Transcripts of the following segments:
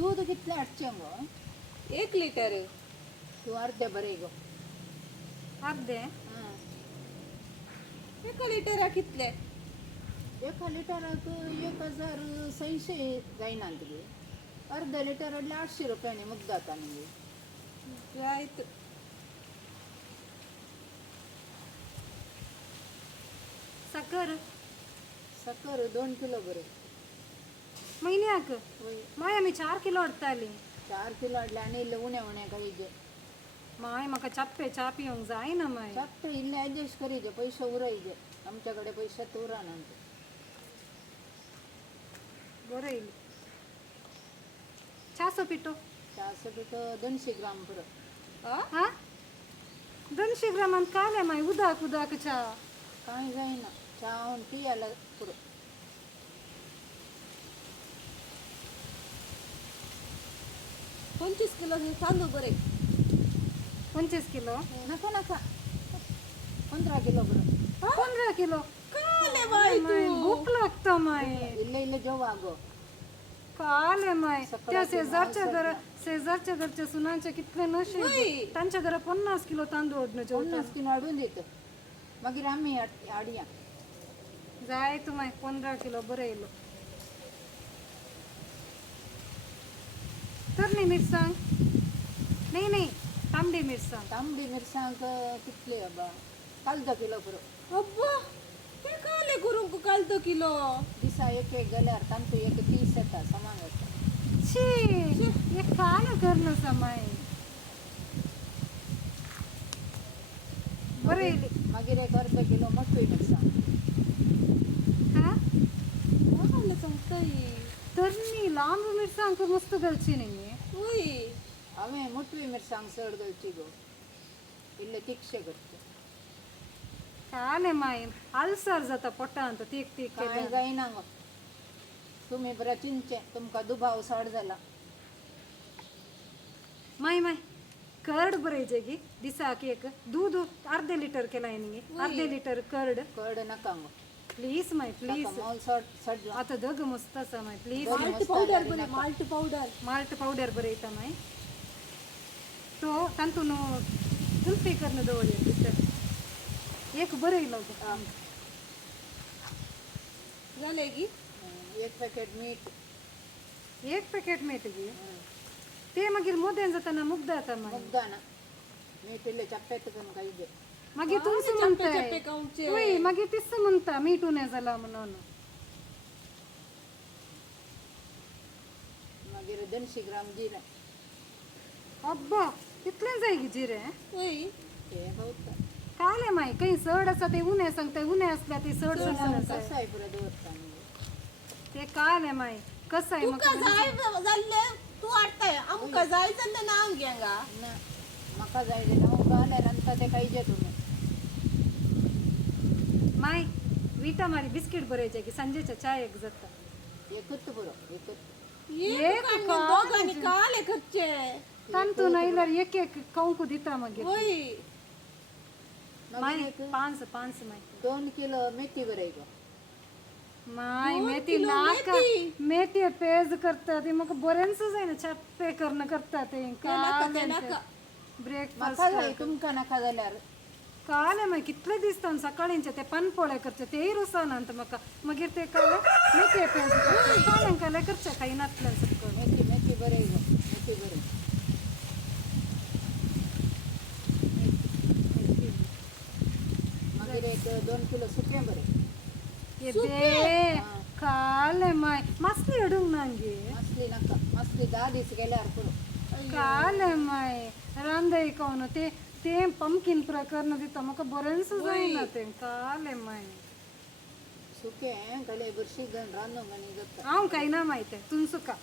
दूध कितले हाडचें गो 1 लिटर तूं अर्दे बरें गो अर्धे हां 1 लिटरा कितले 1 लिटराक 1600 जायना तुगे अर्द लिटर म्हटल्यार 800 रुपयांनी मुग जाता न्ही आयत साखर साखर 2 किलो बरें महिन्याक वय माय आमी 4 किलो हाडटाली 4 किलो हाडले आनी इल्ले उणे उणे खायचे माय म्हाका चप्पे च्या पिवंक जायना माय फक्त इल्ले एडजस्ट करीचे पयशे उरयचे आमच्या कडेन पयशे उरना बरं येईल चासो पिठो चारशे पिठो 200 ग्राम पुरो हा 200 ग्रामान काले माय उदाक उदाक च्या कांय जायना च्या पियाला पुरो 25 किलो तांदूळ बरे 25 किलो नाका नाका 15 किलो पुरो 15 किलो काले माय भूक लागतं माय इल्ले इल्ले जेवा गो काले माय त्या सकाळची शेजारच्या घरच्या सुनांचे कितले नशीब त्यांच्या घरा 50 किलो तांदूळ ओढणं जेवतात 50 किलो हाडून दित मागीर आमी हाडया जाय माय 15 किलो बरं येलो तरली मिरसांग नाही तांबडी मिरसांग तांबडी मिरसांग कितले बाबा कालदो किलो पुरो अब्बा ते काले करूंक कालतो किलो दिसा एक गेल्यार तांतू एक 30 येता समान येता छी ये काल करणं समाय बरं येली मागीर एक अर्ध किलो मोठी मिरसांग हा सांगताय तरली लांब मिरसांग मस्त घालची नाही हांवें मोठी मिरसांग चड घालची गो इल्ले तिखशे करता काले माय आलसर जाता पोटांत तीक कांय जायना गो तुमी बरें चिंचे तुमकां दुबाव चड जाला माय कर्ड बरयचे गी दिसाक एक दूध अर्धे लिटर केलाय नी अर्धे लिटर कर्ड कड नाका गो प्लीज माय प्लीज मोल चड आता दग मस्त आसा माय please malt powder malt powder बरयता माय तो तांतून कुल्फी करणं दवरया भितर एक बरयलो जाले गी एक पॅकेट मीठ एक पॅकेट मीठ गी ते मागीर मोदेन जाताना मुग्ध जाता माय मुगदाना मीठ इल्ले चप्पेत करून खायचे मागीर तुमचं म्हणताय होय मागीर तीच म्हणता मिठू नाही झाला म्हणून मागीर 200 ग्राम जिरे अब्बा कितले जाय गी जिरे हे गवता काले माय काही सड आसा ते उणे सांगताय उणे असल्या ते सड सांगून कसं आहे पुरो दवरता ते काले माय कसं आहे मग जाल्ले तू हाडताय आमकां जाय जाल्यार नांव घेंगा ना म्हाका जाय हांव घाल्यार रांदता ते खायचे तुमी माय विटा मारी बिस्किट बरयचे की संजेच्या चायेक जाता एकूच पुरो एकूच एक दोघांनी काले खर्चे तांतू नायल्यार एक एक खावंक दिता मागीर माय मागीर एक 5 माय 2 किलो मेथी बरय गो माय मेथी नाका मेथी पेज करता ती म्हाका बरेंच जायना चप्पे करणं करता ते ब्रेकफास्ट म्हाका जाय तुमकां नाका जाल्यार काले माय कितले दिसता सकाळींचे ते पनपोळे करचे तेय रुसनांत म्हाका मागीर ते काले मेथी पेज काले काले करचे खायनातल्यान सकळ मेथी बरय गो मेथी बरय मागीर एक 2 किलो सुकें बरय ये दे काले माय मसली हडूंक नांगे मसली नाका मसली 10 दीस गेल्यार पुरो काले माय रांदय कोण ते ते पंपकिन प्रकरण दिता म्हाका बरेंच जायना ते काले माय सुकें गले बुरशी घालून रांदूंक आनी जाता हांव खायना माय ते तुमसुका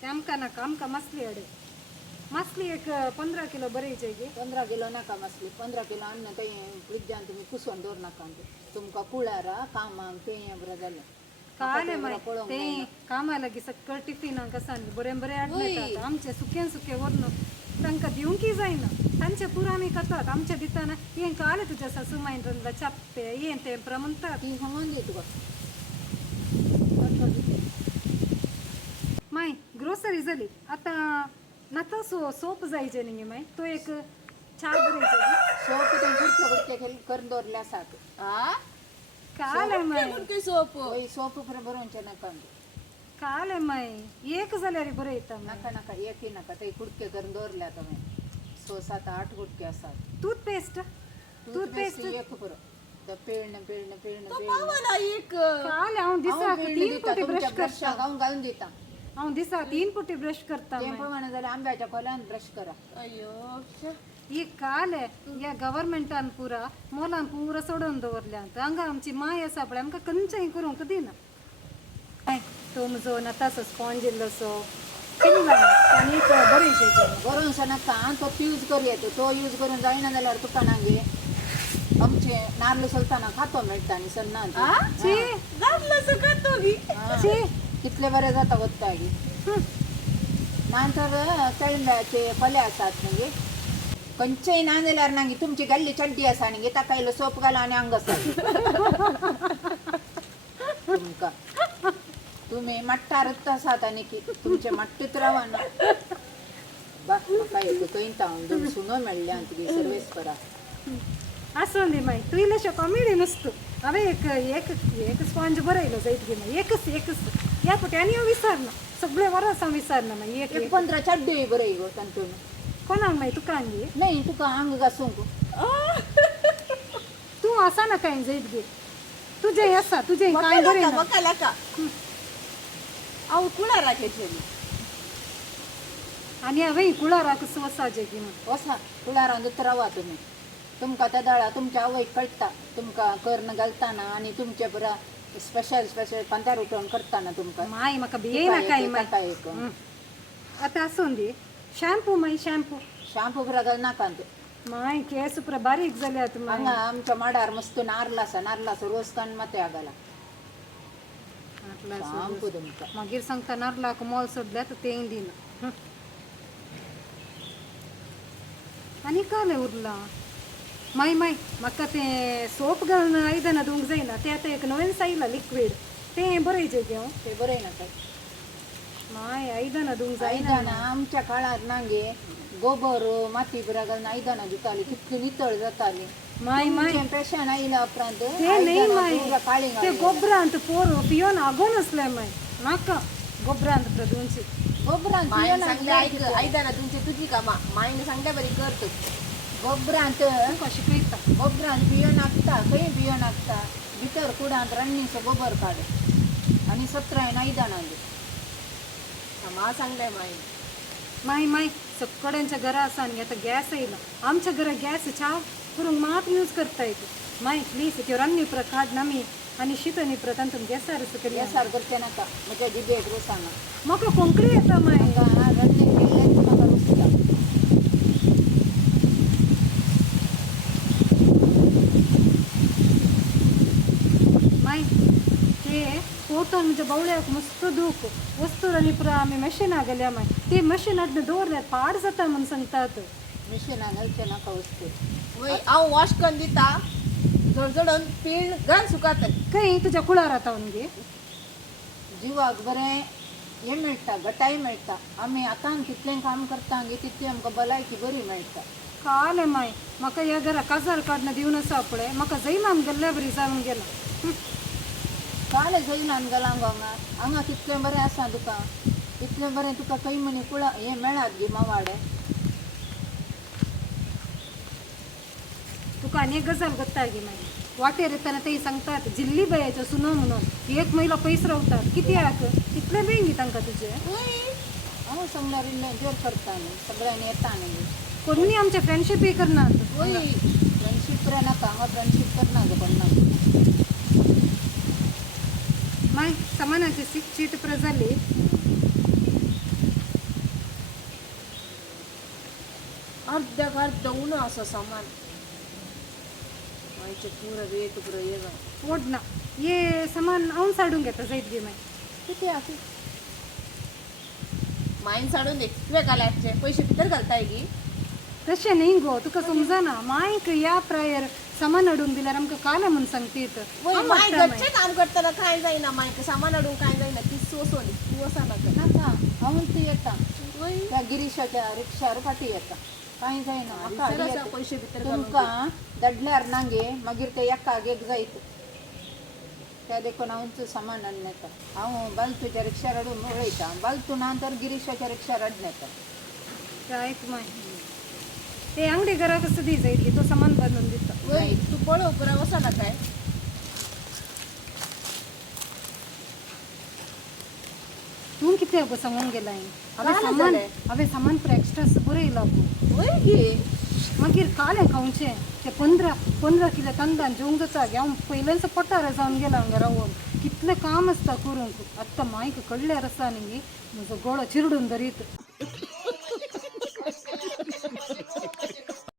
ते आमकां नाका आमकां मसली हडय मसली एक 15 किलो बरयचे गे 15 किलो नाका मसली 15 किलो अन्न थंय फ्रिजान तुमी कुसोवन दवरनाका तुमकां कुळारा कामाक तें बरें जालें काले माय ते कामा लागी सकळ टिफिनाक आसा बरें बरें हाडले आमचे सुकें सुकें व्हरून तांकां दिवंकी जायना तांचे पुरो आमी खातात आमचे दिताना हें काले तुज्या सासू मायन रंदला चप्पे हें तें म्हणटात ती सांगून दीत गो माय ग्रोसरी ग्रॉसरी झाली आता नाता सोप जायचे नाही माय तो एक चार बरायचे सोप ते गुडके करून दवरले आसात काल माय कुठे सोप वय सोप बरोवचे नाका काल माय एक जाल्यार बरं येता नाका नाका एकी नाका ते कुडके करून दवरले आता सो 7-8 गुडके आसात टूथपेस्ट टूथपेस्ट एक बरो ते पिळणं पिळणं पिळणं पिळणं मला एक काल हांव दिसाक 3 पुटी ब्रश करता घालून दिता हांव दिसा 3 पुटी ब्रश करता ते प्रमाणे जाल्यार आंब्याच्या खोल्यान ब्रश करा अयो ही काल या गव्हर्मेंटान पुरा मोलान पुरा सोडून दवरल्यात हांगा आमची माय आसा पळय आमकां खंयचेंय करूंक दिना तो म्हजो नतासो स्पॉन्ज इल्लोसो आनी बरें बरोवंक नाका तो यूज कर येतो तो यूज करून जायना जाल्यार तुका नागे आमचे नारळ सोलताना खातो मेळटा न्ही सन्नान घातलं सगळं तो गी कितले बरे जाता वत्ता गी नंतर तळंब्याचे पले आसात न्ही खंयचेय ना जाल्यार नागी तुमची गल्ली चड्डी आसा न्ही ताका इल्लो सोप घाला आनी अंग आसा तुमकां तुम्ही मट्टारत आसात आनी की तुमचे मट्टीत रावना बा म्हाका एक कळटा दोन सुनो मेळ्ळ्या तुगे सर्वेस्परा असं दी माय तू इल्लेशो कॉमेडी नसतो हांवें एक स्पॉन्ज बरयलो जायत गे माय एकच या पुट्यानी हांव विसरना सगळे वरां हांव विसरना माय एक 15 चड्डी बरय गो तातून कोणाक माय तुका आंगी नाही तुका अंग घासूंक तूं आसा ना काय जायत गे तुझे आसा तुझे काय बरें ना. मका लाका अहो कुळा राखेचे आनी हांवें कुळाराक वसाचे गी म्हण वसा कुळारांत रावा तुमी तुमकां त्या दाळा तुमच्या आवयक कळटा तुमकां कर्ण घालताना आनी तुमचे पुरा स्पेशल पंद्यार उठोवन करताना तुमकां माय म्हाका भियेना काय माय ताका एक आतां आसून दी शॅम्पू माय शॅम्पू शांपू पुरा घाल नाका माय केस पुरा बारीक जाल्यात माय हांगा आमच्या माडार मस्त नारळ आसा नारळाचो रोस काडून माथ्या घाला शांपू तुमकां मागीर सांगता नारळाक मोल सोडल्या तर तें दिना आनी काले उरला माय म्हाका तें सोप घालून आयदनां धुवंक जायना तें आतां एक नवें आयला लिक्वीड तें बरयचें घेवं ते बरें नाका माय आयदनां धुवंक जायना आयदनां आमच्या काळार नागे गोबर माती पुरा घालून आयदनां धुताली कितली नितळ जाताली माय पेशंट आयल्या उपरांत ते नाही माय काळी ते गोबरांत पोर पियोन आगोन असले माय नाका गोबरांत प्रदूंची गोबरांत मायन सांगले ऐक आयदाना तुमची तुझी कामा मायने सांगल्या बरी करतो गोबरांत तुका शिकयता गोबरांत बियो नाखता खंय बियो नाखता भितर कुडांत रन्नीचो गोबर काड आनी 17 आयदनां मा सांगले मायन माय सगळ्यांच्या घरा आसा न्ही आतां गॅस येयला आमच्या घरा गॅस च्या करूंक मात यूज करता येतो माय प्लीज त्यो रन्नी पुरा काड नामी आनी शीत न्ही पुरा तांतून गॅसार करी गॅसार करचें नाका म्हज्या जिबेक रुसांगा म्हाका कोंकणी येता माय रन्नी केल्लें म्हाका रुसता माय ते पोटोन म्हणजे बवळ्याक मस्त दूख वस्तू आनी पुरा आमी मशिनां गेल्या माय ते मशीन आदले दवरल्यात पाड जाता म्हूण सांगतात मिशिनां घालचें नाका वस्तू वय हांव वॉश करून दिता झडझडून पीळ घाल सुकात खंय तुज्या कुळार आतां गे जिवाक बरें हें मेळटा घटाय मेळटा आमी आतां कितलें काम करता गे तितली आमकां भलायकी बरी मेळटा काले माय म्हाका ह्या घरा काजार काडून दिवन आसा पळय म्हाका जैमान गेल्ल्या बरी जावन गेला काले जैनान गेला हांगा कितलें बरें आसा तुका तितलें बरें तुका खंय म्हणी कुळा हें मेळात गे मावाडे तुका आनी एक गजाल गत्ता गे माय वाटेर येताना ते सांगतात जिल्ली बयाचो सुनो म्हणून एक महिला पयस रावतात कित्याक तितले बेगी तांकां तुजे हांव सांगल्यार इल्लें जोर करता न्ही सगळ्यांनी येता न्ही कोणी आमचे फ्रेंडशीपय करनात वय फ्रेंडशीप रे नाका हांगा फ्रेंडशीप करना गो कोणाक माय सामानाची सीट पुरा जाली अर्ध्याक अर्ध उणो असो सामान मायचे पुरा वेट पुरा येगा ओढना ये सामान हांव साडून घेता जायत गे माय कितें आसा मायन साडून दे तुवें घाल्याचे पयशे भितर घालताय गी तशें न्ही गो तुका समजना मायक या प्रायर सामान हाडून दिल्यार आमकां काले म्हूण सांगतीत वय माय घरचें काम करतना काय जायना मायक सामान हाडूंक काय जायना ती सो सोनी तू असा नका नाका हांव ती येता वय त्या गिरीशाच्या रिक्षार फाटी येता कांय जायना म्हाका हाली चला येता. पैसे भितर घालून तुमकां धाडल्यार नांगे मागीर ते एकाक एक जायत त्या देखून हांवच सामान हाडून येता हांव बालतूच्या रिक्षार हाडून उडयता बालतू ना तर गिरीशाच्या रिक्षार हाडून येता ते ऐक माय ते अंगडी घरा कसं दी जायतली तो सामान बांधून दिता वय तू पळव करा असा ना काय तू किती अगो सांगून गेलाय काला हांवें सामान पर एक्स्ट्रा बरें लागू वय घे मागीर काले खावचे ते 15 किलो तांदळान जेवंक जाता गे हांव पयलेंच पठारा जावन गेला हांगा रावून कितलें काम आसता करूंक आत्तां मायक कळल्यार आसा न्ही म्हजो गळो चिरडून धरीत